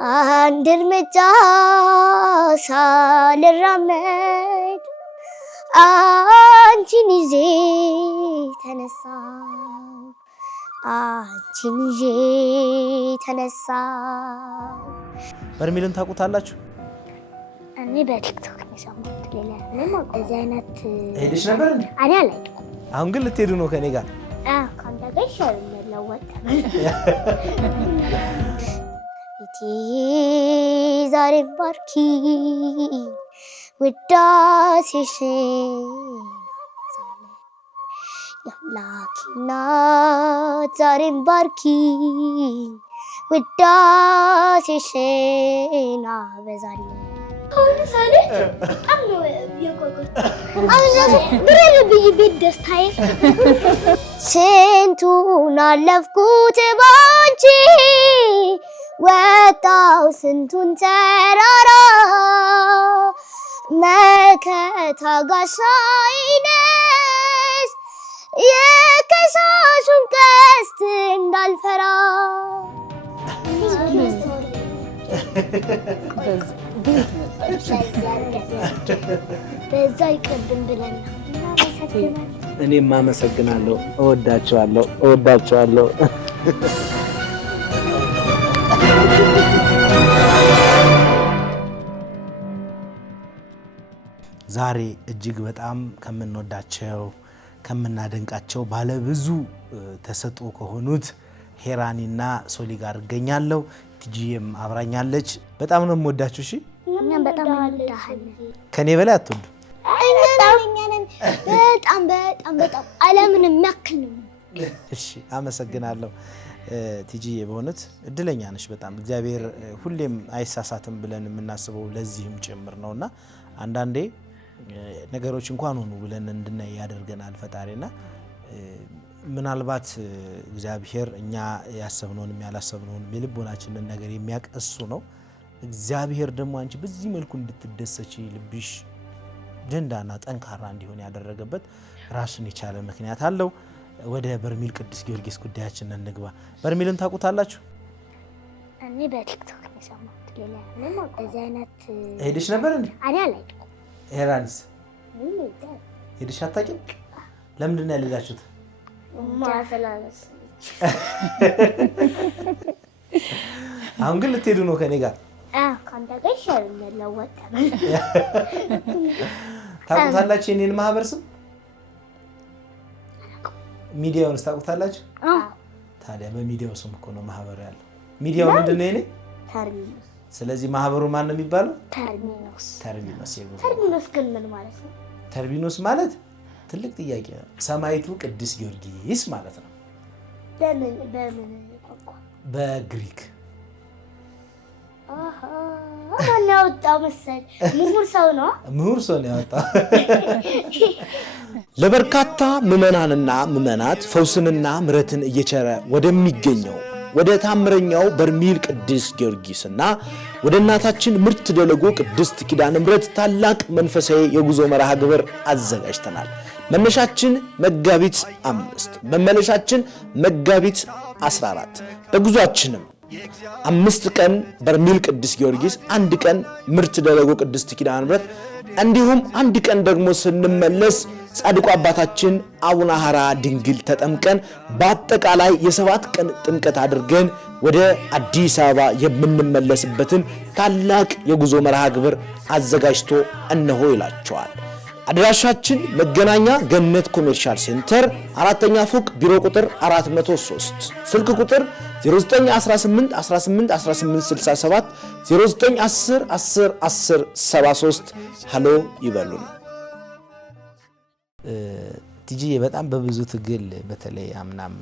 አንድ እርምጃ ሳልራመድ አንቺን ይዤ ተነሳው አንቺን ይዤ ተነሳው። በርሜልን ታውቁታላችሁ? እኔ በቲክቶክ ነው ሰማሁት። ሌላ ምንም እዚህ አይነት ሄደሽ ነበር እንዴ? እኔ አላየሁም። አሁን ግን ልትሄዱ ነው ከኔ ጋር? ካንተ ጋር ይሻለኛል። ለወጥ ኢቲ ዛሬ ባርኪ ውዳሴሽን ያምላኪና ዛሬ ባርኪ ውዳሴሽን አበዛለሁ። ሳለ በጣም ነው የቆቆት አሁን ብሬ ቤት ደስታዬ ስንቱን አለፍኩት ባንቺ ወጣው ስንቱን ተራራ መከታ ጋሻዬ ነሽ የከሳሹን ቀስት እንዳልፈራ በዛ ይቀድም ብለን እኔም አመሰግናለሁ። እወዳቸዋለሁ። ዛሬ እጅግ በጣም ከምንወዳቸው ከምናደንቃቸው ባለብዙ ተሰጥኦ ከሆኑት ሄራኒና ሶሊ ጋር እገኛለሁ። ቲጂም አብራኛለች። በጣም ነው የምወዳችሁ። እሺ እኛም በጣም እንወዳሃለን። ከኔ በላይ አትወዱ። በጣም ዓለምን የሚያክል ነው። እሺ አመሰግናለሁ። ቲጂዬ በእውነት እድለኛ ነሽ በጣም። እግዚአብሔር ሁሌም አይሳሳትም ብለን የምናስበው ለዚህም ጭምር ነውና አንዳንዴ ነገሮች እንኳን ሆኑ ብለን እንድናይ ያደርገናል ፈጣሪና ምናልባት እግዚአብሔር እኛ ያሰብነውን ያላሰብነውን የልቦናችንን ነገር የሚያቀሱ ነው። እግዚአብሔር ደግሞ አንቺ በዚህ መልኩ እንድትደሰቺ ልብሽ ደንዳና ጠንካራ እንዲሆን ያደረገበት ራሱን የቻለ ምክንያት አለው። ወደ በርሜል ቅዱስ ጊዮርጊስ ጉዳያችን እንግባ። በርሜልን ታውቁታላችሁ? እኔ በቲክቶክ ነው ሰማሁት። ሌላ ምንም እዚህ አይነት ሄደሽ ነበር እንዴ? እኔ አላየሁም። ሄራኒስ ሄደሽ አታውቂም? ለምንድን ነው ያልሄዳችሁት? አሁን ግን ልትሄዱ ነው ከኔ ጋር? ካንተ ጋር ይሻለኛል። ለወጥ ታውቁታላችሁ የኔን ማህበር ስም? ሚዲያውን ታውቁታላችሁ? ታዲያ በሚዲያው ስም እኮ ነው ማህበሩ ያለው። ሚዲያው ምንድነው የኔ? ተርሚኖስ። ስለዚህ ማህበሩ ማን ነው የሚባለው? ተርሚኖስ። ተርሚኖስ ግን ምን ማለት ነው? ተርሚኖስ ማለት ትልቅ ጥያቄ ነው። ሰማይቱ ቅዱስ ጊዮርጊስ ማለት ነው። በምን ቋንቋ? በግሪክ። ማን ያወጣው መሰል? ምሁር ሰው ነው ያወጣው። ለበርካታ ምዕመናንና ምዕመናት ፈውስንና ምሕረትን እየቸረ ወደሚገኘው ወደ ታምረኛው በርሜል ቅዱስ ጊዮርጊስና ወደ እናታችን ምርት ደለጎ ቅድስት ኪዳነ ምሕረት ታላቅ መንፈሳዊ የጉዞ መርሃ ግብር አዘጋጅተናል። መነሻችን መጋቢት 5 መመለሻችን መጋቢት 14 በጉዟችንም 5 ቀን በርሜል ቅዱስ ጊዮርጊስ፣ 1 ቀን ምርት ደለጎ ቅድስት ኪዳነ ምሕረት እንዲሁም 1 ቀን ደግሞ ስንመለስ ጻድቁ አባታችን አቡነ ሐራ ድንግል ተጠምቀን በአጠቃላይ የ7 ቀን ጥምቀት አድርገን ወደ አዲስ አበባ የምንመለስበትን ታላቅ የጉዞ መርሃ ግብር አዘጋጅቶ እነሆ ይላቸዋል። አድራሻችን መገናኛ ገነት ኮሜርሻል ሴንተር 4ኛ ፎቅ ቢሮ ቁጥር 403 ስልክ ቁጥር 0918 18 1867 0910 10 10 73 ሃሎ ይበሉን። ቲጂዬ በጣም በብዙ ትግል በተለይ አምናም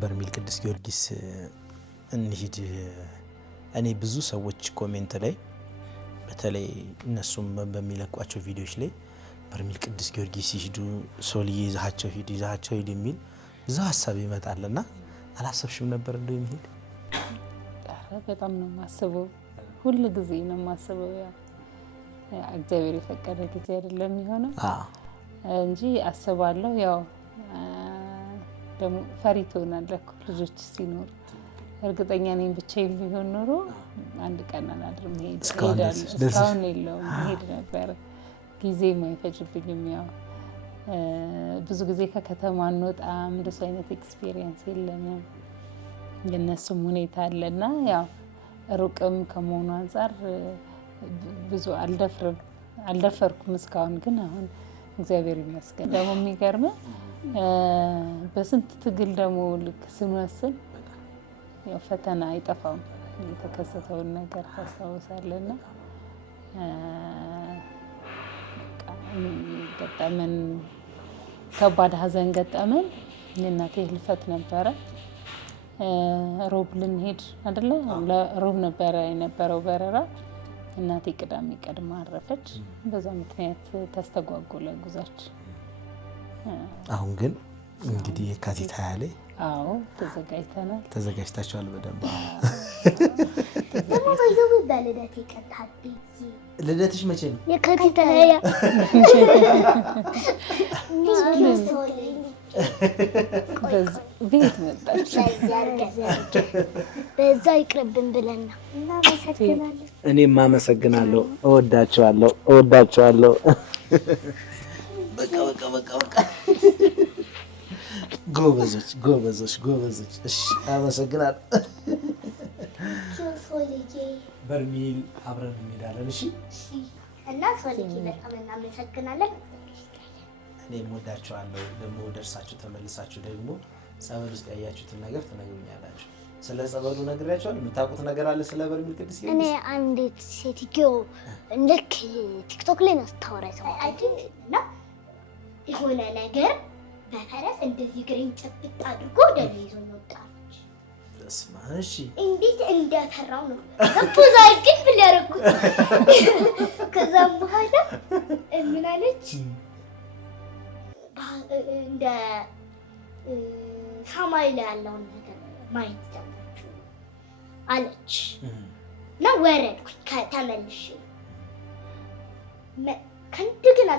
በርሜል ቅዱስ ጊዮርጊስ እንሂድ እኔ ብዙ ሰዎች ኮሜንት ላይ በተለይ እነሱም በሚለቋቸው ቪዲዮዎች ላይ በርሜል ቅዱስ ጊዮርጊስ ይሄዱ ሶልዬ ይዛቸው ሂድ የሚል ብዙ ሐሳብ ይመጣልና አላሰብሽም ነበር እንደው የሚሄድ? በጣም ነው ማስበው፣ ሁሉ ጊዜ ነው ማስበው። ያ እግዚአብሔር የፈቀደ ጊዜ አይደለም የሚሆነው እንጂ አስባለሁ። ያው ደግሞ ፈሪ ትሆናለህ ልጆች ሲኖር እርግጠኛ ነኝ ብቻዬን ቢሆን ኖሮ አንድ ቀን አላድርም እስካሁን የለውም ሄድ ነበር ጊዜ ማይፈጅብኝም ያው ብዙ ጊዜ ከከተማ እንወጣም እንደሱ አይነት ኤክስፒሪየንስ የለንም የነሱም ሁኔታ አለና ያው ሩቅም ከመሆኑ አንፃር ብዙ አልደፈርኩም እስካሁን ግን አሁን እግዚአብሔር ይመስገን ደግሞ የሚገርም በስንት ትግል ደግሞ ልክ ስንወስን ያው ፈተና አይጠፋም የተከሰተውን ነገር ታስታውሳለና ገጠመን ከባድ ሀዘን ገጠመን የእናቴ ህልፈት ነበረ ሮብ ልንሄድ አይደለ ለሮብ ነበረ የነበረው በረራ እናቴ ቅዳሜ ቀድማ አረፈች በዛ ምክንያት ተስተጓጎለ ጉዟችን አሁን ግን እንግዲህ የካቲት 20 ላይ አዎ ተዘጋጅታችኋል በደንብ ደግሞ በልደቴ ቀጣት ልደትሽ መቼ ነው የካቲት 20 ቤት መጣች በዛ ይቅርብን ብለን ነው እናመሰግናለን እኔም አመሰግናለሁ እወዳቸዋለሁ በቃ ጎበዞች እሺ አመሰግናለሁ በርሚል አብረን እንሄዳለን እሺ እና ሶልኪ በጣም እናመሰግናለን እኔም እወዳቸዋለሁ ደግሞ ደርሳችሁ ተመልሳችሁ ደግሞ ጸበል ውስጥ ያያችሁትን ነገር ትነግሩኛላችሁ ስለ ጸበሉ ነግራችኋለሁ የምታውቁት ነገር አለ ስለ በርሚል ቅዱስ ጊዮርጊስ እኔ አንዲት ሴትዮ ልክ ቲክቶክ ላይ ነው ስታወራ እና የሆነ ነገር በፈረስ እንደዚህ ግሬን ጨብጥ አድርጎ ወደኔ ይዞ ወጣች ተስማሽ እንዴት እንደፈራው ነው ተፖዛይ ግን ብለርኩት ከዛም በኋላ ምን አለች እንደ ሰማይ ላይ ያለውን ነገር ማየት ጀመርኩ አለች እና ወረድኩኝ ተመልሼ ከእንደገና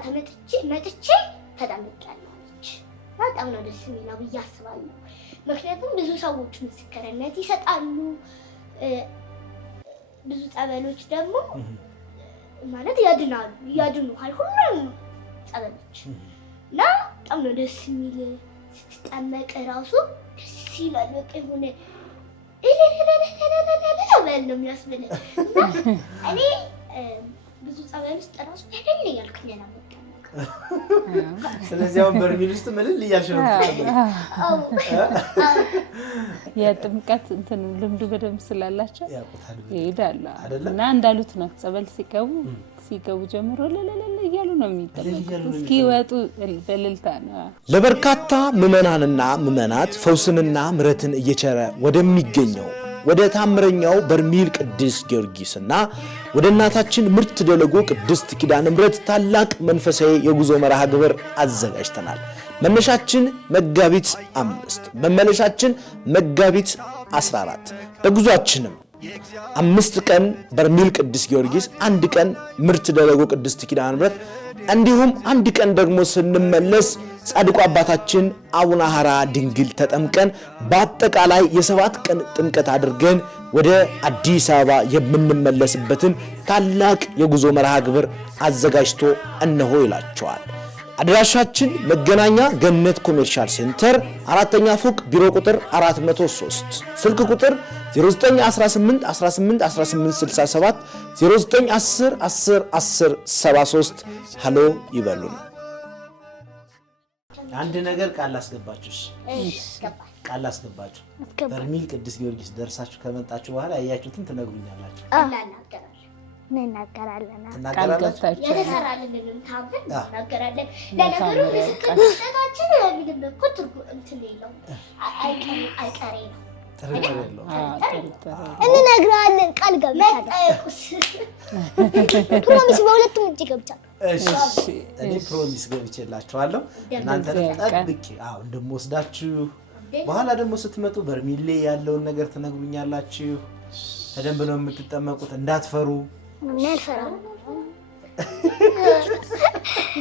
መጥቼ ተጠምቄያለሁ አለች በጣም ነው ደስ የሚለው ብዬ አስባለሁ ምክንያቱም ብዙ ሰዎች ምስክርነት ይሰጣሉ ብዙ ጸበሎች ደግሞ ማለት ያድኑሃል ሁሉም ጸበሎች እና በጣም ነው ደስ የሚል ስትጠመቅ ራሱ ደስ ይላል በቃ የሆነ በል ነው የሚያስብልህ እኔ ብዙ ጸበል ውስጥ ራሱ ያደል ያልኩኝ ነው ስለዚህ አሁን በርሚል ውስጥ ምልል እያልሽ ነው የጥምቀት እንትን ልምዱ በደንብ ስላላቸው ይሄዳሉ እና እንዳሉት ነው ጸበል ሲገቡ ጀምሮ ለለለ እያሉ ነው የሚጠመቁት እስኪወጡ በልልታ ነው ለበርካታ ምዕመናንና ምዕመናት ፈውስንና ምሕረትን እየቸረ ወደሚገኘው ወደ ታምረኛው በርሚል ቅዱስ ጊዮርጊስና ወደ እናታችን ምርት ደለጎ ቅድስት ኪዳነ ምሕረት ታላቅ መንፈሳዊ የጉዞ መርሃ ግብር አዘጋጅተናል። መነሻችን መጋቢት 5 መመለሻችን መጋቢት 14 በጉዟችንም 5 ቀን በርሚል ቅዱስ ጊዮርጊስ 1 ቀን ምርት ደለጎ ቅድስት ኪዳነ ምሕረት እንዲሁም 1 ቀን ደግሞ ስንመለስ ጻድቁ አባታችን አቡነ ሐራ ድንግል ተጠምቀን በአጠቃላይ የ7 ቀን ጥምቀት አድርገን ወደ አዲስ አበባ የምንመለስበትን ታላቅ የጉዞ መርሃ ግብር አዘጋጅቶ እነሆ ይላቸዋል። አድራሻችን መገናኛ ገነት ኮሜርሻል ሴንተር 4ኛ ፎቅ ቢሮ ቁጥር 403 ስልክ ቁጥር 0918 18 18 67 0910 10 10 73 ሃሎ ይበሉን። አንድ ነገር ቃል አስገባችሁ ቃል አስገባችሁ በርሚል ቅዱስ ጊዮርጊስ ደርሳችሁ ከመጣችሁ በኋላ ያያችሁትን ትነግሩኛላችሁ እናገራለን እናገራላችሁ የተሰራልንን ታብን እናገራለን ለነገሩ ምስክርነታችን ምንም እኮ ትርጉም እንትን የለውም አይቀሬ ነው እንነግራለን ቃል ገብቻለሁ ፕሮሚስ በሁለቱም እጅ ገብቻለሁ እሺ እኔ ፕሮሚስ ገብቼላችኋለሁ እናንተ ተጠብቂ እንደምወስዳችሁ በኋላ ደግሞ ስትመጡ በርሚል ላይ ያለውን ነገር ትነግሩኛላችሁ በደንብ ነው የምትጠመቁት እንዳትፈሩ ምን ያልፈራው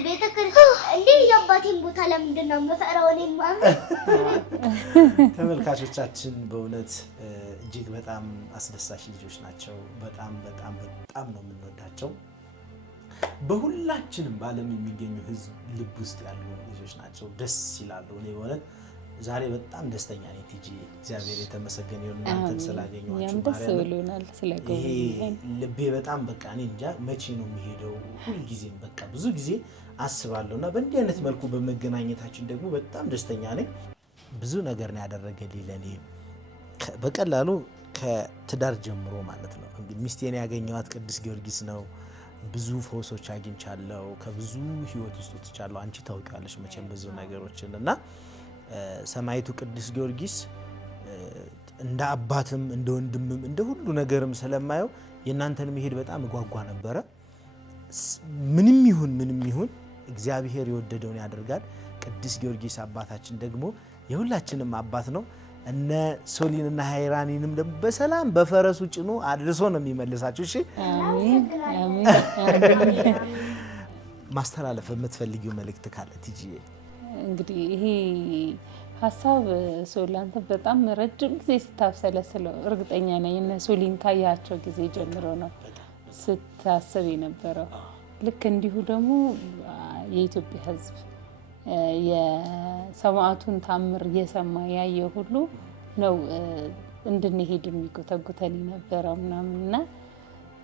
ቤተክርስቲያን እንዴ የአባቴን ቦታ ለምንድን ነው የምፈራው? እኔማ ተመልካቾቻችን በእውነት እጅግ በጣም አስደሳች ልጆች ናቸው። በጣም በጣም በጣም ነው የምንወዳቸው። በሁላችንም በዓለም የሚገኙ ህዝብ ልብ ውስጥ ያሉ ልጆች ናቸው። ደስ ይላሉ። እኔ በእውነት ዛሬ በጣም ደስተኛ ነኝ ቲጂ። እግዚአብሔር የተመሰገነ ይሁን እናንተን ስላገኘኋችሁ ማርያም። ይሄ ልቤ በጣም በቃ እኔ እንጃ መቼ ነው የሚሄደው? ሁልጊዜም በቃ ብዙ ጊዜ አስባለሁና በእንዲህ አይነት መልኩ በመገናኘታችን ደግሞ በጣም ደስተኛ ነኝ። ብዙ ነገር ነው ያደረገልኝ ለኔ በቀላሉ ከትዳር ጀምሮ ማለት ነው። እንግዲህ ሚስቴን ያገኘኋት ቅዱስ ጊዮርጊስ ነው። ብዙ ፈውሶች አግኝቻለሁ። ከብዙ ህይወት ውስጥ ወጥቻለሁ። አንቺ ታውቂያለሽ መቼም ብዙ ነገሮችን እና ሰማዕቱ ቅዱስ ጊዮርጊስ እንደ አባትም እንደ ወንድምም እንደ ሁሉ ነገርም ስለማየው የእናንተን መሄድ በጣም እጓጓ ነበረ። ምንም ይሁን እግዚአብሔር የወደደውን ያደርጋል። ቅዱስ ጊዮርጊስ አባታችን ደግሞ የሁላችንም አባት ነው። እነ ሶሊንና ሃይራኒንም ደግሞ በሰላም በፈረሱ ጭኖ አድርሶ ነው የሚመልሳችሁ። እሺ አሜን አሜን። ማስተላለፍ የምትፈልጊው መልእክት ካለ ቲጂ? እንግዲህ ይሄ ሀሳብ ሶላንተ በጣም ረጅም ጊዜ ስታብሰለስለው እርግጠኛ ነኝ። እነ ሶሊን ካያቸው ጊዜ ጀምሮ ነው ስታስብ የነበረው። ልክ እንዲሁ ደግሞ የኢትዮጵያ ሕዝብ የሰማዕቱን ታምር እየሰማ ያየ ሁሉ ነው እንድንሄድ የሚጎተጉተን የነበረው ምናምንና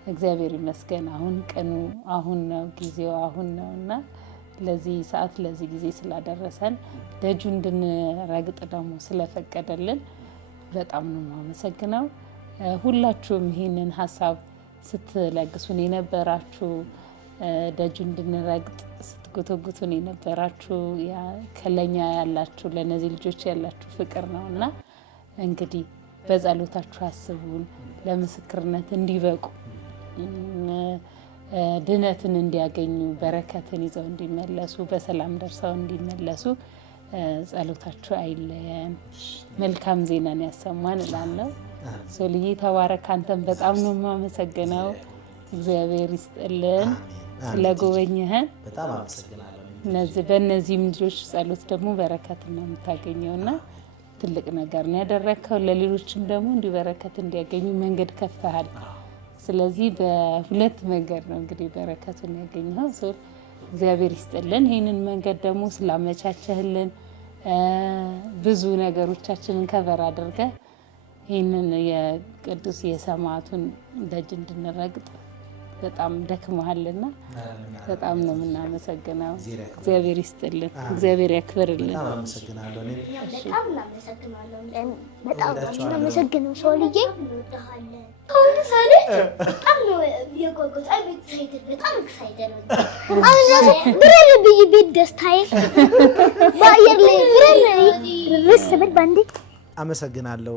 እግዚአብሔር ይመስገን አሁን ቀኑ አሁን ነው፣ ጊዜው አሁን ነውና ለዚህ ሰዓት ለዚህ ጊዜ ስላደረሰን ደጁ እንድንረግጥ ደግሞ ስለፈቀደልን በጣም ነው የማመሰግነው። ሁላችሁም ይሄንን ሀሳብ ስትለግሱን የነበራችሁ ደጁ እንድንረግጥ ስትጎተጉቱን የነበራችሁ ከለኛ ያላችሁ ለነዚህ ልጆች ያላችሁ ፍቅር ነውና እንግዲህ በጸሎታችሁ አስቡን፣ ለምስክርነት እንዲበቁ ድነትን እንዲያገኙ በረከትን ይዘው እንዲመለሱ በሰላም ደርሰው እንዲመለሱ ጸሎታችሁ አይለየን። መልካም ዜናን ያሰማን እላለሁ። ሶልዬ ተባረክ። አንተም በጣም ነው የማመሰግነው። እግዚአብሔር ይስጥልን ስለጎበኘህን በጣም አመሰግናለሁ። በእነዚህም ልጆች ጸሎት ደግሞ በረከት ነው የምታገኘውና ትልቅ ነገር ነው ያደረከው። ለሌሎችም ደግሞ እንዲህ በረከት እንዲያገኙ መንገድ ከፍተሃል። ስለዚህ በሁለት መንገድ ነው እንግዲህ በረከቱን ያገኘው። እግዚአብሔር ይስጥልን። ይህንን መንገድ ደግሞ ስላመቻቸህልን ብዙ ነገሮቻችንን ከበር አድርገ ይህንን የቅዱስ የሰማዕቱን ደጅ እንድንረግጥ በጣም ደክመሃልና በጣም ነው የምናመሰግነው። እግዚአብሔር ይስጥልን፣ እግዚአብሔር ያክብርልን። በጣም አመሰግናለሁ። በጣም እናመሰግናለሁ። በጣም እናመሰግናለሁ ሶልዬ። አሁን ሳለ በጣም ነው የጓጓሁት። አይ ኤክሳይትድ፣ በጣም ኤክሳይትድ ነው። አሁን ብረን ብይ ቤት ደስታዬ ባየር ላይ ብረን ርስብል ባንዴ። አመሰግናለሁ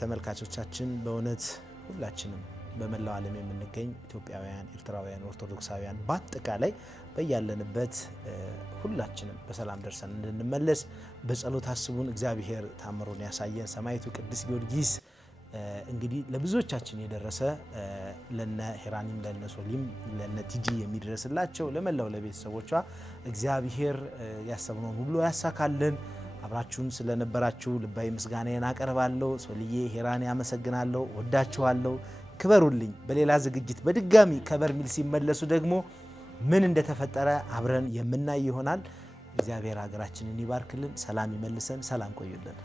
ተመልካቾቻችን። በእውነት ሁላችንም በመላው ዓለም የምንገኝ ኢትዮጵያውያን፣ ኤርትራውያን፣ ኦርቶዶክሳውያን በአጠቃላይ በያለንበት ሁላችንም በሰላም ደርሰን እንድንመለስ በጸሎት አስቡን። እግዚአብሔር ታምሩን ያሳየን። ሰማዕቱ ቅዱስ ጊዮርጊስ እንግዲህ ለብዙዎቻችን የደረሰ ለነ ሄራኒም ለነ ሶሊም ለነ ቲጂ የሚደርስላቸው ለመላው ለቤተሰቦቿ እግዚአብሔር ያሰብነውን ሁሉ ያሳካልን። አብራችሁን ስለነበራችሁ ልባዊ ምስጋናዬን አቀርባለሁ። ሶልዬ፣ ሄራኒ አመሰግናለሁ። ወዳችኋለሁ። ክበሩልኝ። በሌላ ዝግጅት በድጋሚ ከበርሜል ሲመለሱ ደግሞ ምን እንደተፈጠረ አብረን የምናይ ይሆናል። እግዚአብሔር ሀገራችንን ይባርክልን፣ ሰላም ይመልሰን። ሰላም ቆዩልን።